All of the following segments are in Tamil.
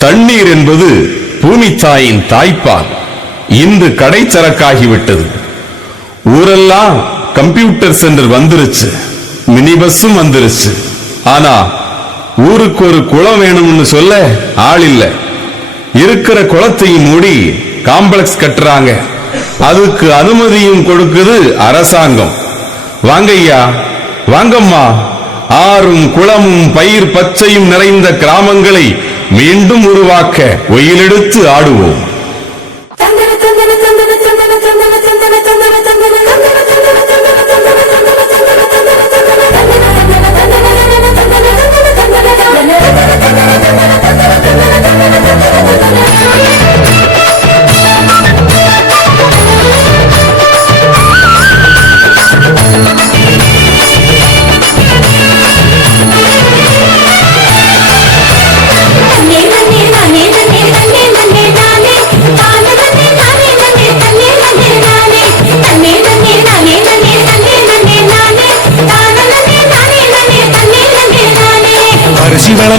தண்ணீர் என்பது பூமி தாயின் தாய்ப்பால். இன்று கடைச்சரக்காகிவிட்டது ஊரெல்லாம் கம்ப்யூட்டர் சென்டர் வந்துருச்சு. மினி பஸ்ஸும் வந்துருச்சு. ஆனா ஊருக்கு ஒரு குளம் வேணும்னு சொல்ல ஆள் இல்ல. இருக்கிற குளத்தையும் மூடி காம்ப்ளெக்ஸ் கட்டுறாங்க. அதுக்கு அனுமதியும் கொடுக்குது அரசாங்கம். வாங்கய்யா வாங்கம்மா. ஆறும் குளமும் பயிர் பச்சையும் நிறைந்த கிராமங்களை மீண்டும் உருவாக்க ஒயிலெடுத்து ஆடுவோம்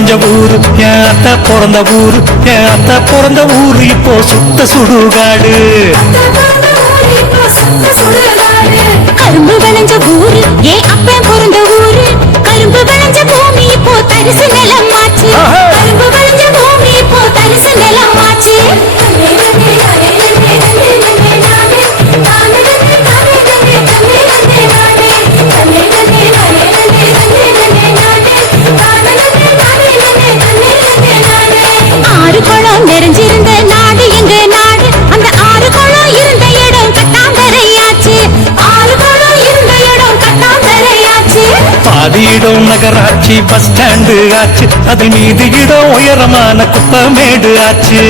விளைஞ்ச ஊரு என் அத்தை பிறந்த ஊரு என் அத்தை பிறந்த ஊரு இப்போ சுத்த சுடுகாடு. கரும்பு விளைஞ்ச ஊரு ஏன் அப்பன் பிறந்த ஊரு. கரும்பு விளைஞ்ச பூமி இப்போ தரிசு நிலம் ஆச்சு ஆஹா. கரும்பு பாதி இடம் நகராட்சி பஸ் ஸ்டாண்டு ஆச்சு அதில் மீது இடம் உயரமான குப்பமேடு ஆச்சு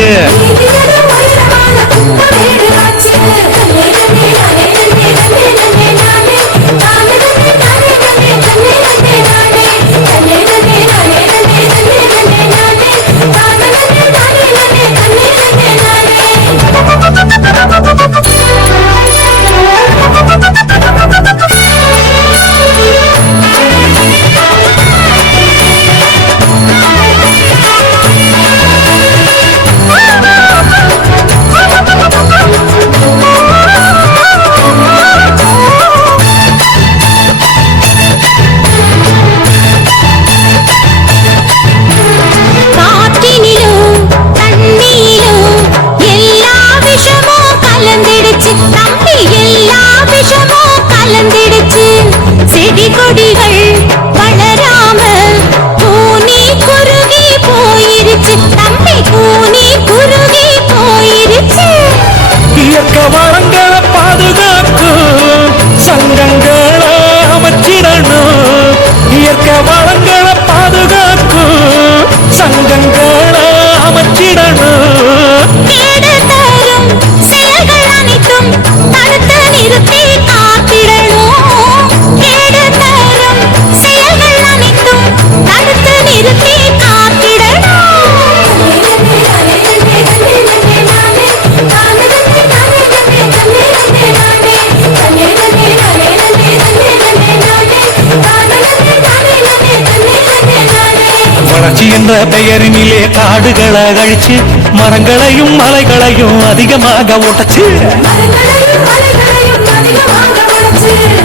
என்ற பெயரினிலே காடுகளை அழிச்சு மரங்களையும் மலைகளையும் அதிகமாக உடைச்சு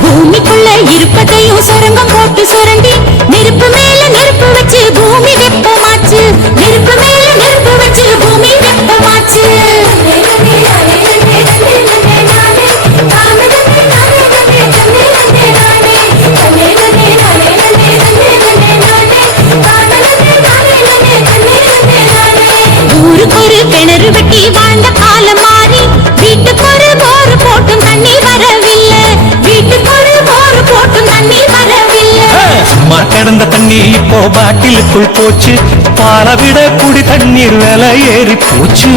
பூமிக்குள்ள இருப்பதையும் சுரங்கம் போட்டு சுரண்டி தண்ணி பாட்டிலுக்குள் போச்சு. பாலவிட குடி தண்ணீர் விலை ஏறி போச்சு.